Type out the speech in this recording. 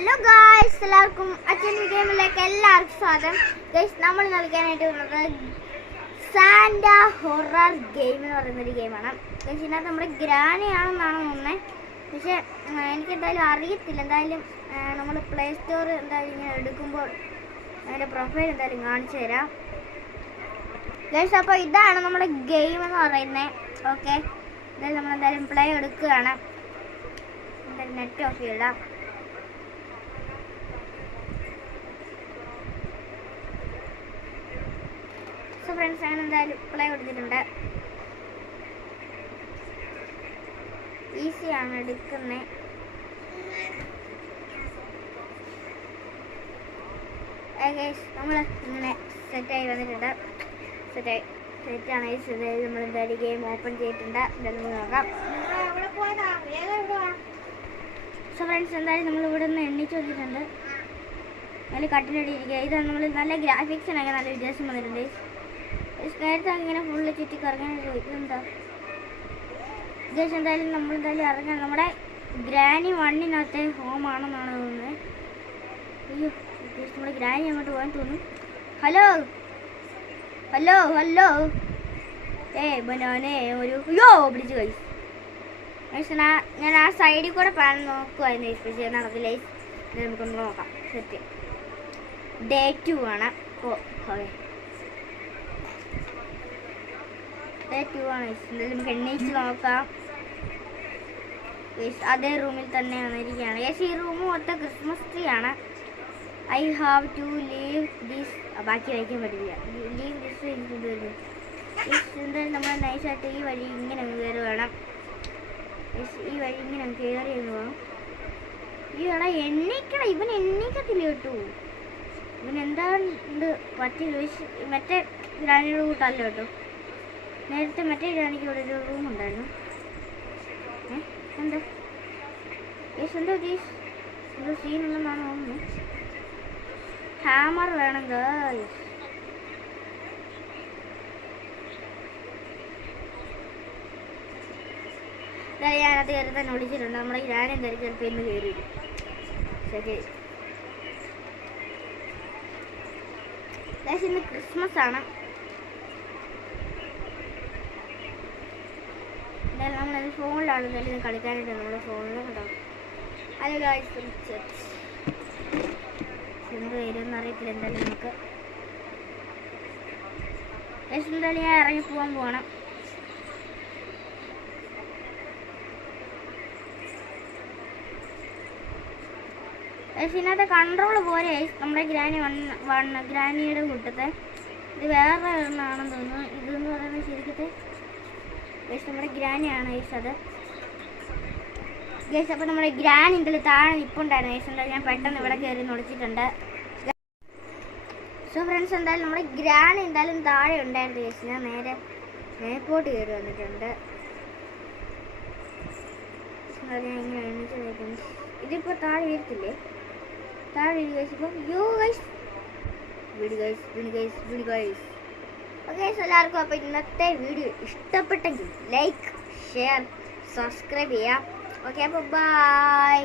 Hello guys, എല്ലാവർക്കും അച്ഛൻ്റെ ഗെയിമിലേക്ക് എല്ലാവർക്കും സ്വാഗതം. ഗൈസ്, നമ്മൾ കളിക്കാനായിട്ട് വന്നത് സാന്റ ഹൊറർ ഗെയിം എന്ന് പറയുന്നൊരു ഗെയിമാണ്. ഗൈസ്, ഇതിനകത്ത് നമ്മുടെ ഗ്രാനിയാണെന്നാണ് തോന്നുന്നത്. പക്ഷേ എനിക്കെന്തായാലും അറിയത്തില്ല. എന്തായാലും നമ്മൾ പ്ലേ സ്റ്റോർ എന്തായാലും ഇങ്ങനെ എടുക്കുമ്പോൾ അതിൻ്റെ പ്രൊഫൈൽ എന്തായാലും കാണിച്ചു തരാം. ഗൈസ്, അപ്പോൾ ഇതാണ് നമ്മുടെ ഗെയിം എന്ന് പറയുന്നത്. ഓക്കെ, എന്തായാലും നമ്മളെന്തായാലും പ്ലേ എടുക്കുകയാണ്. എന്തായാലും നെറ്റ് ഓഫ് ചെയ്യിടാം. ഫ്രണ്ട്സ്, അങ്ങനെ എന്തായാലും പ്ലേ കൊടുത്തിട്ടുണ്ട്. ഈസിയാണ് എടുക്കുന്നത്. നമ്മൾ ഇങ്ങനെ സെറ്റായി വന്നിട്ടുണ്ട്. സെറ്റാണ്. നമ്മൾ എന്തായാലും ഗെയിം ഓപ്പൺ ചെയ്തിട്ടുണ്ട്. ഇതെല്ലാം നോക്കാം. സോ ഫ്രണ്ട്സ്, എന്തായാലും നമ്മൾ ഇവിടെ നിന്ന് എണ്ണിച്ച് വെച്ചിട്ടുണ്ട്. നല്ല കട്ടിലടി ഇരിക്കുക. ഇത് നമ്മൾ നല്ല ഗ്രാഫിക്സിനൊക്കെ നല്ല വ്യത്യാസം വന്നിട്ടുണ്ട്. നേരത്തെ ഇങ്ങനെ ഫുള്ള് ചുറ്റി കറങ്ങാനായിട്ട് ഇതെന്താ എന്തായാലും നമ്മളെന്തായാലും ഇറങ്ങാൻ നമ്മുടെ ഗ്രാനി 1-നകത്തെ ഹോമാണെന്നാണ് തോന്നുന്നത്. അയ്യോ, നമ്മുടെ ഗ്രാനി അങ്ങോട്ട് പോകാൻ തോന്നുന്നു. ഹലോ ഹലോ ഹലോ ബനാനെ ഒരു അയ്യോ പിടിച്ചു കഴിച്ചു. ഞാൻ ആ സൈഡിൽ കൂടെ പാൻ നോക്കുമായിരുന്നു. പക്ഷേ നടന്നില്ല. നമുക്കൊന്ന് നോക്കാം. സെറ്റ് ഡേ 2 ആണ്. ഓക്കെ, ഡേ 2 ആണ്. എന്തായാലും നമുക്ക് എണ്ണീച്ച് നോക്കാം. അതേ റൂമിൽ തന്നെയാണ് ഇരിക്കുകയാണ്. ഈ റൂം മൊത്തം ക്രിസ്മസ് ട്രീ ആണ്. I have to leave this. ബാക്കി വായിക്കാൻ പറ്റില്ല. Leave this. എന്തായാലും നമ്മൾ നൈസായിട്ട് ഈ വഴി ഇങ്ങനെ കയറി വേണം. ഈ വഴി ഇങ്ങനെ കയറി പോകണം. ഈ ഇട എണ്ണീക്കണം. ഇവൻ എണ്ണീക്കത്തില്ല കേട്ടോ. ഇവൻ എന്താണ് പറ്റില്ല. മറ്റേ ഗ്രാനിയുടെ കൂട്ടല്ല കേട്ടോ. നേരത്തെ മറ്റേ ഗ്രാനിക്ക് ഇവിടെ ഒരു റൂം ഉണ്ടായിരുന്നു. എന്താ എന്തോ സീനുണ്ടെന്നാണ് തോന്നുന്നത്. ഹാമർ വേണം ഗായ്സ്. ഞാനത് കയറി തന്നെ ഒളിച്ചിട്ടുണ്ട്. നമ്മുടെ ഗ്രാനി എന്തായാലും ചിലപ്പോൾ ഇന്ന് കയറി. ശരി, ഇന്ന് ക്രിസ്മസ് ആണ്. നമ്മളത് ഫോണിലാണ് എന്തായാലും കളിക്കാനായിട്ട് നമ്മുടെ ഫോണിലൊക്കെ ഉണ്ടാവും. അത് ഗായ്സ്, എന്ത് വരുമെന്ന് അറിയത്തില്ല. എന്തായാലും നമുക്ക് എന്തായാലും ഞാൻ ഇറങ്ങി പോകാൻ പോകണം. ഇതിനകത്തെ കൺട്രോൾ പോലെ നമ്മുടെ ഗ്രാനിയുടെ കൂട്ടത്തെ ഇത് വേറെ ഒരെണ്ണമാണെന്ന് തോന്നുന്നു. ഇതെന്ന് പറയുന്നത് ശരിക്കത്തെ നമ്മുടെ ഗ്രാനിയാണ് അത്. ഗൈസ്, അപ്പോൾ നമ്മുടെ ഗ്രാനി ഇതിൽ താഴെ നിൽപ്പുണ്ടായിരുന്നു. ഗൈസ്, ഞാൻ പെട്ടെന്ന് ഇവിടെ കയറി നൊളിച്ചിട്ടുണ്ട്. സോ ഫ്രണ്ട്സ്, എന്തായാലും നമ്മുടെ ഗ്രാനി എന്തായാലും താഴെ ഉണ്ടായിരുന്നു. ഗൈസ്, ഞാൻ നേരെ മേപ്പോട്ട് കയറി വന്നിട്ടുണ്ട്. ഞാൻ ഇങ്ങനെ എണ്ണിച്ച് നോക്കുന്നു. ഇതിപ്പോൾ താഴെ വീഴത്തില്ലേ? താഴെ വീട് ഗൈസ്. ഇപ്പോൾ യോ ഗൈസ്, വീട് ഗൈസ്. ഓക്കെ, എല്ലാവർക്കും അപ്പോൾ ഇന്നത്തെ വീഡിയോ ഇഷ്ടപ്പെട്ടെങ്കിൽ ലൈക്ക്, ഷെയർ, സബ്സ്ക്രൈബ് ചെയ്യാം. ഓക്കെ, അപ്പോൾ ബൈ.